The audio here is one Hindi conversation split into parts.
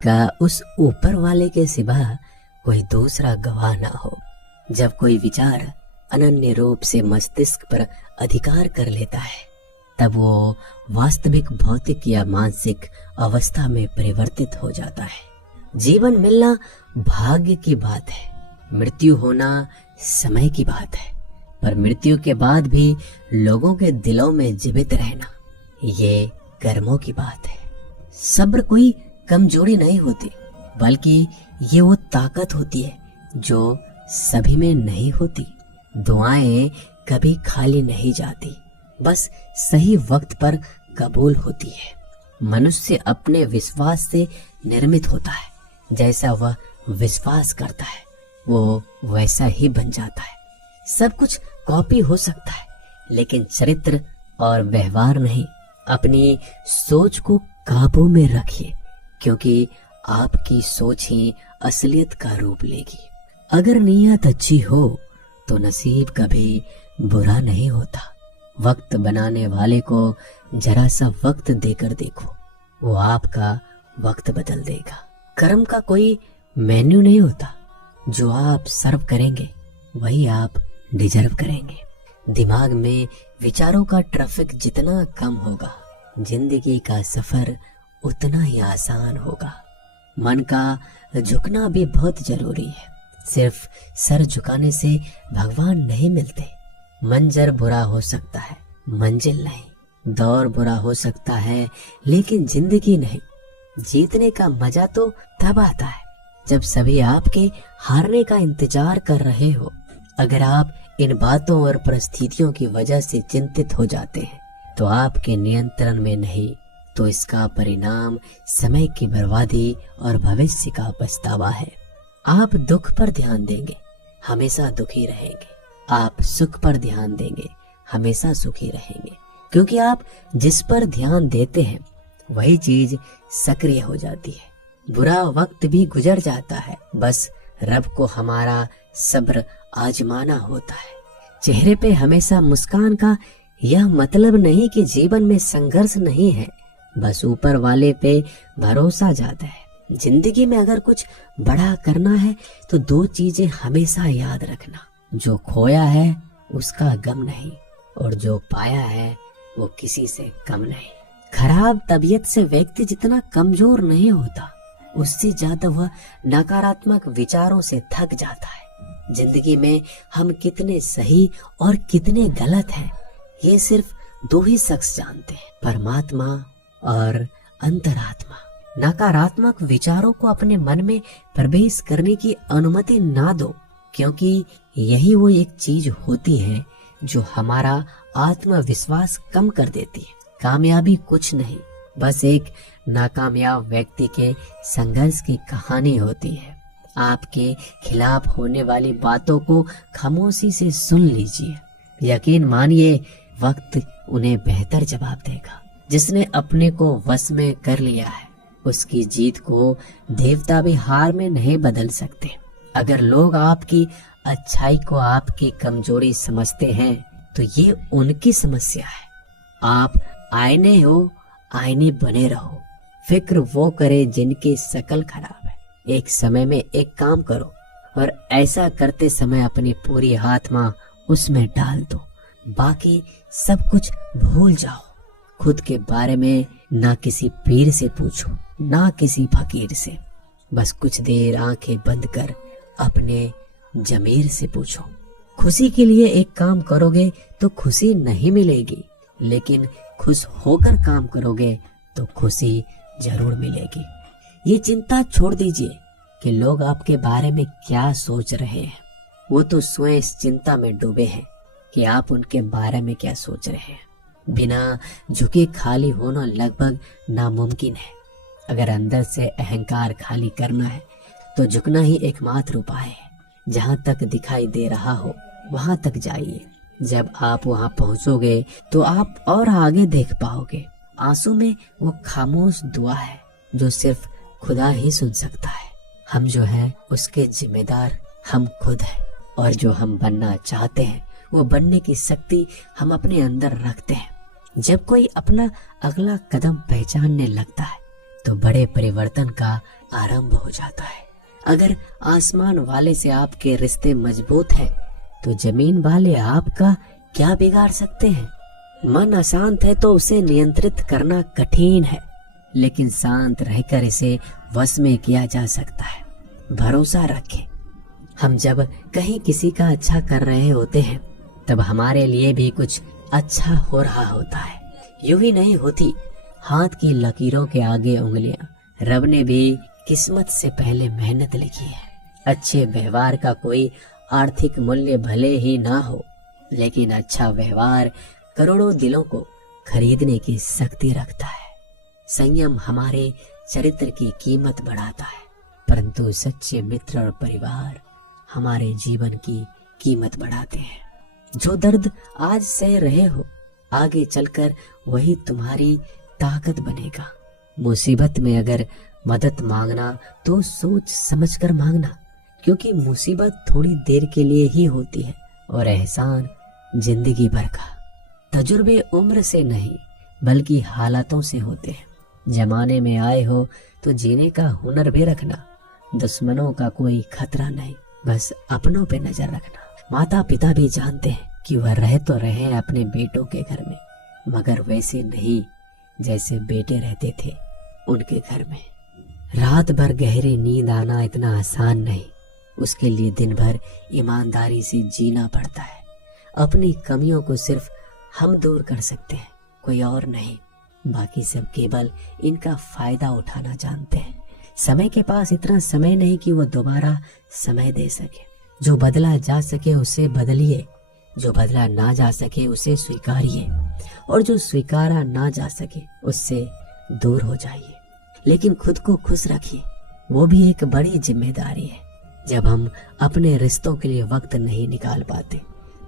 का उस ऊपर वाले के सिवा कोई दूसरा गवाह ना हो। जब कोई विचार अनन्य रूप से मस्तिष्क पर अधिकार कर लेता है तब वो वास्तविक भौतिक या मानसिक अवस्था में परिवर्तित हो जाता है। जीवन मिलना भाग्य की बात है, मृत्यु होना समय की बात है, पर मृत्यु के बाद भी लोगों के दिलों में जीवित रहना ये कर्मों की बात है। सब्र कोई कमजोरी नहीं होती, बल्कि ये वो ताकत होती है जो सभी में नहीं होती। दुआएं कभी खाली नहीं जाती, बस सही वक्त पर कबूल होती है। मनुष्य अपने विश्वास से निर्मित होता है, जैसा वह विश्वास करता है वो वैसा ही बन जाता है। सब कुछ कॉपी हो सकता है, लेकिन चरित्र और व्यवहार नहीं। अपनी सोच को काबू में रखिए, क्योंकि आपकी सोच ही असलियत का रूप लेगी। अगर नीयत अच्छी हो तो नसीब कभी बुरा नहीं होता। वक्त बनाने वाले को जरा सा वक्त देकर देखो, वो आपका वक्त बदल देगा। कर्म का कोई मेन्यू नहीं होता, जो आप सर्व करेंगे वही आप डिजर्व करेंगे। दिमाग में विचारों का ट्रैफिक जितना कम होगा, जिंदगी का सफर उतना ही आसान होगा। मन का झुकना भी बहुत जरूरी है। सिर्फ सर झुकाने से भगवान नहीं मिलते। मंजर बुरा हो सकता है, मंजिल नहीं। दौर बुरा हो सकता है, लेकिन जिंदगी नहीं। जीतने का मजा तो तब आता है जब सभी आपके हारने का इंतजार कर रहे हो। अगर आप इन बातों और परिस्थितियों की वजह से चिंतित हो जाते हैं तो आपके नियंत्रण में नहीं, तो इसका परिणाम समय की बर्बादी और भविष्य का पछतावा है। आप दुख पर ध्यान देंगे, हमेशा दुखी रहेंगे। आप सुख पर ध्यान देंगे, हमेशा सुखी रहेंगे। क्योंकि आप जिस पर ध्यान देते हैं वही चीज सक्रिय हो जाती है। बुरा वक्त भी गुजर जाता है, बस रब को हमारा सब्र आजमाना होता है। चेहरे पे हमेशा मुस्कान का यह मतलब नहीं कि जीवन में संघर्ष नहीं है, बस ऊपर वाले पे भरोसा ज्यादा है। जिंदगी में अगर कुछ बड़ा करना है तो दो चीजें हमेशा याद रखना, जो खोया है उसका गम नहीं, और जो पाया है वो किसी से कम नहीं। खराब तबीयत से व्यक्ति जितना कमजोर नहीं होता, उससे ज्यादा वह नकारात्मक विचारों से थक जाता है। जिंदगी में हम कितने सही और कितने गलत हैं, ये सिर्फ दो ही शख्स जानते हैं, परमात्मा और अंतरात्मा। नकारात्मक विचारों को अपने मन में प्रवेश करने की अनुमति ना दो, क्योंकि यही वो एक चीज होती है जो हमारा आत्मविश्वास कम कर देती है। कामयाबी कुछ नहीं, बस एक नाकामयाब व्यक्ति के संघर्ष की कहानी होती है। आपके खिलाफ होने वाली बातों को खामोशी से सुन लीजिए। यकीन मानिए, वक्त उन्हें बेहतर जवाब देगा। जिसने अपने को वश में कर लिया है, उसकी जीत को देवता भी हार में नहीं बदल सकते। अगर लोग आपकी अच्छाई को आपकी कमजोरी समझते हैं तो ये उनकी समस्या है। आप आईने हो, आईने बने रहो। फिक्र वो करे जिनकी शकल खराब है। एक समय में एक काम करो और ऐसा करते समय अपनी पूरी आत्मा उसमें डाल दो। बाकी सब कुछ भूल जाओ। खुद के बारे में ना किसी पीर से पूछो, ना किसी फकीर से। बस कुछ देर आंखें बंद कर अपने जमीर से पूछो। खुशी के लिए एक काम करोगे तो खुशी नहीं मिलेगी, लेकिन खुश होकर काम करोगे तो खुशी जरूर मिलेगी। ये चिंता छोड़ दीजिए कि लोग आपके बारे में क्या सोच रहे हैं। वो तो स्वयं इस चिंता में डूबे हैं कि आप उनके बारे में क्या सोच रहे हैं। बिना झुके खाली होना लगभग नामुमकिन है। अगर अंदर से अहंकार खाली करना है तो झुकना ही एकमात्र उपाय है। जहाँ तक दिखाई दे रहा हो वहां तक जाइए। जब आप वहां पहुंचोगे तो आप और आगे देख पाओगे। आंसू में वो खामोश दुआ है जो सिर्फ खुदा ही सुन सकता है। हम जो है उसके जिम्मेदार हम खुद हैं, और जो हम बनना चाहते हैं वो बनने की शक्ति हम अपने अंदर रखते हैं। जब कोई अपना अगला कदम पहचानने लगता है तो बड़े परिवर्तन का आरंभ हो जाता है। अगर आसमान वाले से आपके रिश्ते मजबूत हैं, तो जमीन वाले आपका क्या बिगाड़ सकते हैं। मन अशांत है तो उसे नियंत्रित करना कठिन है, लेकिन शांत रहकर इसे वश में किया जा सकता है। भरोसा रखें। हम जब कहीं किसी का अच्छा कर रहे होते हैं, तब हमारे लिए भी कुछ अच्छा हो रहा होता है। यूं ही नहीं होती हाथ की लकीरों के आगे उंगलियां। रब ने भी किस्मत से पहले मेहनत लिखी है। अच्छे व्यवहार का कोई आर्थिक मूल्य भले ही ना हो, लेकिन अच्छा व्यवहार करोड़ों दिलों को खरीदने की शक्ति रखता है। संयम हमारे चरित्र की कीमत बढ़ाता है, परंतु सच्चे मित्र और परिवार हमारे जीवन की कीमत बढ़ाते हैं। जो दर्द आज सह रहे हो, आगे चलकर वही तुम्हारी ताकत बनेगा। मुसीबत में अगर मदद मांगना तो सोच समझकर मांगना, क्योंकि मुसीबत थोड़ी देर के लिए ही होती है और एहसान जिंदगी भर का। तजुर्बे उम्र से नहीं बल्कि हालातों से होते हैं। जमाने में आए हो तो जीने का हुनर भी रखना। दुश्मनों का कोई खतरा नहीं, बस अपनों पे नजर रखना। माता पिता भी जानते हैं कि वह रह तो रहे अपने बेटों के घर में, मगर वैसे नहीं जैसे बेटे रहते थे उनके घर में। रात भर गहरी नींद आना इतना आसान नहीं, उसके लिए दिन भर ईमानदारी से जीना पड़ता है। अपनी कमियों को सिर्फ हम दूर कर सकते हैं, कोई और नहीं। बाकी सब केवल इनका फायदा उठाना जानते हैं। समय के पास इतना समय नहीं कि वो दोबारा समय दे सके। जो बदला जा सके उसे बदलिए, जो बदला ना जा सके उसे स्वीकारिए, और जो स्वीकारा ना जा सके उससे दूर हो जाइए। लेकिन खुद को खुश रखिए, वो भी एक बड़ी जिम्मेदारी है। जब हम अपने रिश्तों के लिए वक्त नहीं निकाल पाते,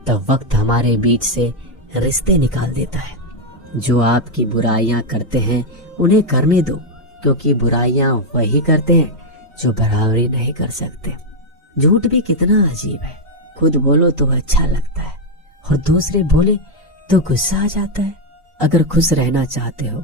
तब वक्त हमारे बीच से रिश्ते निकाल देता है। जो आपकी बुराइयां करते हैं उन्हें करने दो, क्योंकि बुराइयां वही करते हैं जो बराबरी नहीं कर सकते। झूठ भी कितना अजीब है। खुद बोलो तो अच्छा लगता है और दूसरे बोले तो गुस्सा आ जाता है। अगर खुश रहना चाहते हो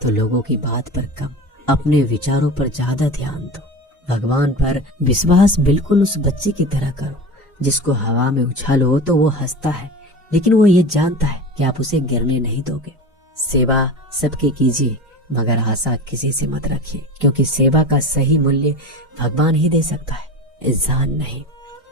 तो लोगों की बात पर कम, अपने विचारों पर ज्यादा ध्यान दो। भगवान पर विश्वास बिल्कुल उस बच्चे की तरह करो जिसको हवा में उछालो तो वो हंसता है, लेकिन वो ये जानता है कि आप उसे गिरने नहीं दोगे। सेवा सबके कीजिए, मगर आशा किसी से मत रखिए, क्योंकि सेवा का सही मूल्य भगवान ही दे सकता है, इंसान नहीं।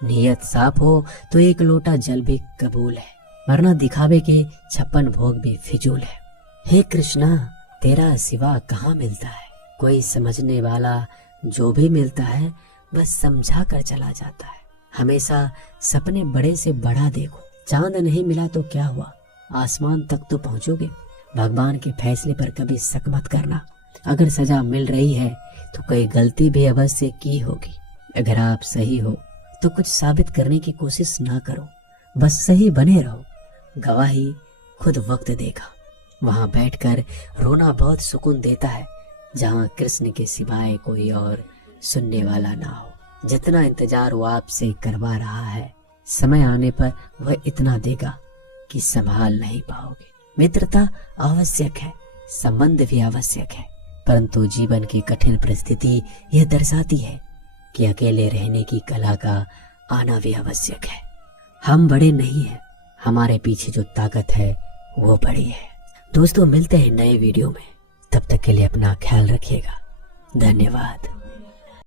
नियत साफ हो तो एक लोटा जल भी कबूल है, वरना दिखावे के 56 भोग भी फिजूल है। हे कृष्णा, तेरा सिवा कहाँ मिलता है। कोई समझने वाला जो भी मिलता है बस समझा कर चला जाता है। हमेशा सपने बड़े से बड़ा देखो। चांद नहीं मिला तो क्या हुआ, आसमान तक तो पहुंचोगे। भगवान के फैसले पर कभी शक मत करना। अगर सजा मिल रही है तो कोई गलती भी अवश्य की होगी। अगर आप सही हो तो कुछ साबित करने की कोशिश ना करो, बस सही बने रहो। गवाही खुद वक्त देगा। वहां बैठकर रोना बहुत सुकून देता है, जहां कृष्ण के सिवाय कोई और सुनने वाला ना हो। जितना इंतजार वो आपसे करवा रहा है, समय आने पर वह इतना देगा कि संभाल नहीं पाओगे। मित्रता आवश्यक है, संबंध भी आवश्यक है, परंतु जीवन की कठिन परिस्थिति यह दर्शाती है कि अकेले रहने की कला का आना भी आवश्यक है। हम बड़े नहीं हैं, हमारे पीछे जो ताकत है वो बड़ी है। दोस्तों, मिलते हैं नए वीडियो में, तब तक के लिए अपना ख्याल रखिएगा। धन्यवाद।